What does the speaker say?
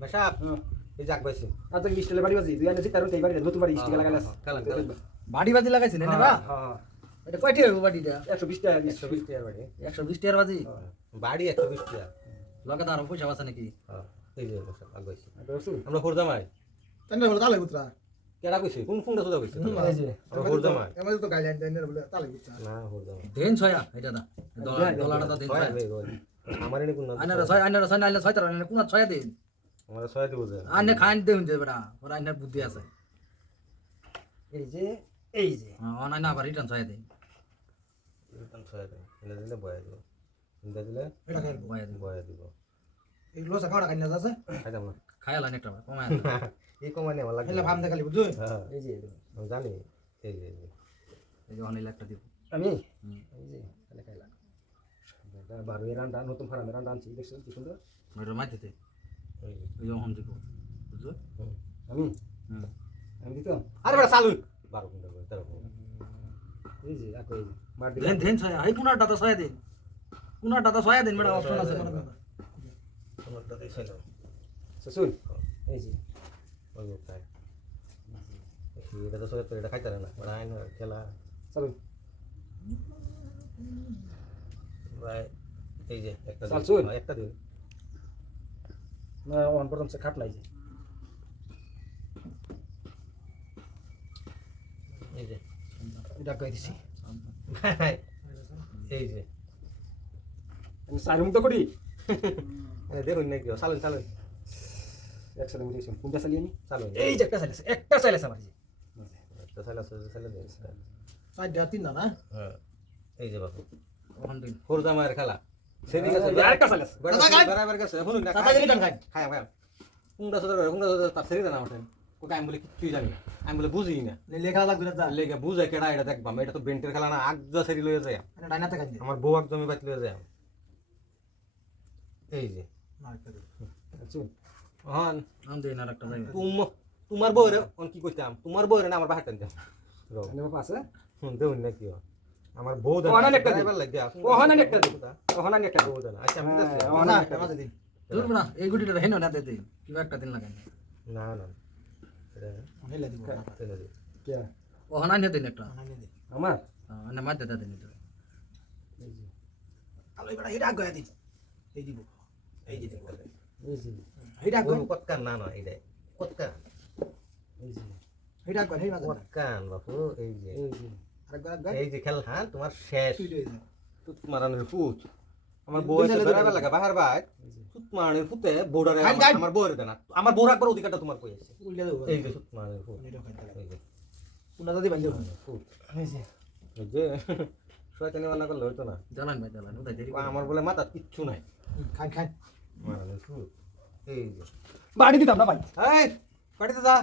মেশাপ হ্যাঁ। এই যাক বাইছি। আজ কি স্টিলের বাড়ি বাজি। দুই আনে তার এই বাড়ি নতুন বাড়ি স্টিল লাগালাস কালান কালান বাড়ি বাজি লাগাইছেন না বা। হ্যাঁ এটা কয়টি হইব বাড়িটা? একশো বিশ টাকা একশো বিশ টাকার বাড়ি। একশো বিশ টাকার বাজি? বাড়ি একশো বিশ টাকা। লগে আরও পয়সা আছে নাকি? হ্যাঁ, এই যে মেশাপ আগ বাইছি। বুঝছ আমরা তালে কেডা কইছে? কোন ফোনটা সোজা কইছে? এই যে। আমরা খুরজামাই এমন তো গাইলেন তান্ডা বলে তালে বুতরা না খুরজামাই দেন ছয়া এটা দা। ডলারটা দেন ছয়া হবে এবার। আমার কোন না আইনারা ছয় আইনারা ছয় নাইলে ছয় তার কোন ছয়া দেন। আমার দিব যে। আইনে খাইন দেন যে বেটা ওরা আইনার বুদ্ধি আছে। এই যে এই যে। অন আইনা আবার রিটার্ন এরকম ছয় দেয় এনে দিলে বয়া দিব। এনে দিলে এটা খাইবো বয়া দেন বয়া দিব। এই লোসা কাটা কান্না আছে খাইতাম না। খায়াল আইন একটা কমায় এই কমানি আমার লাগে হেলা ভাম দেখালি বুঝছ হ্যাঁ। এই যে জানি। এই যে এই যে। অনিল একটা দিব। আমি? এই যে তাহলে খাইলাম বারো এর রান্না নতুন ফার্মের রান্না আনছি দেখছ কি সুন্দর? ওইটার মাঝেতে এই যে। ওই যে অহন দিব হুম। আমি আমি দিতাম আরে বেটা চালুন বারো ঘণ্টা করে তেরো ঘণ্টা দেন ছয়া এই কোনারটা তো ছয়া দেন কোনারটা তো ছয়া দেন বেটা অপশন আছে কোনটা দিয়ে ছিল শুন এই যে ওই যে এটা তো সবাই তো এটা খাইতে না ওরা আইন খেলা চলো এই যে একটা চাল দিন। চুল। একটা দিন না অন প্রথম সে খাট নাই এই যে এটা কই দিছি। এই যে। আমি সাইড মুক্ত করি। দেখুন নাকি চালুন চালুন। একসাথে মুড়ি শুন কোনটা চালি আমি চালুন এই যে একটা চাইলেছে একটা চাইলেছে আমার যে। একটা চালা চালা দিন সাইড তিন না না? হ্যাঁ। এই যে বাবু অহন দিন খেলা। সেদিকে আছে আরেকটা চাইলেছে বরাবর গেছে। শুনুন না তাতা রিটার্ন খাই খাই খাই কুমড়া সদর কুমড়া সদর তার সেরি না ওঠেন ওকে আমি বলে কিচ্ছুই জানি না। আমি বলে বুঝি না। লেখা লাগবে না লেগে বুঝে কেডা এটা দেখবাম। এটা তো বেন্টের খেলা না আগ যা সেরি লয়ে যায়। এটা ডাইনাতে খাই দে। আমার বউ এক জমি বাইত লয়ে যায়। এই যে। হন আর একটা তুম তোমার বউরে অন কি করতাম তোমার বউরে না আমার বাহার টানতাম। আছে? হুন দেউন না কি হয়? আমার বউ দেন। ওহানা একটা দিন। লাগিয়া একটা দিন। ওখানে একটা বউ দেন। আচ্ছা আমি দিতেছি। হ্যাঁ, না ওখানে এটা মাঝে দিন। দূর না এই গুটিটা হেন না দে দিন। কিবা একটা দিন লাগাই না না। এটা হেলা দিব দি। কে? দিন একটা। দে আমার? আইনা মাঝে দে দিন এই যে। তাহলে এবার এটা গয়া দিন। এই দিব। এই যে দিব। এই যে। ওই গয়া না না এইটা কতকান এই যে। এটা গয়া এই মাঝে বাপু এই যে। এই এই যে খেল হ্যাঁ তোমার শেষ। তুত মারানোর ফুট আমার বউ এসে বেড়াবে লাগা বাহার বাই। তুত মারানোর ফুটে বউডারে খাই, খাই। আমার বউরে দেনা। আমার বউর একবার অধিকারটা তোমার কই আছে? এই যে তুত মারানোর ফুট এটা খাই দে এই যে। উনা দাদি বাইলে ফুট এই যে। এই যে। শয়তানি করলে হইতো না। জ্বালান ভাই জ্বালান। ওটাই দেরি আমার বলে মাথা কিচ্ছু নাই। খাই খাই মারানোর ফুট এই যে। বাড়ি দিতাম না ভাই। এই বাড়িতে যা।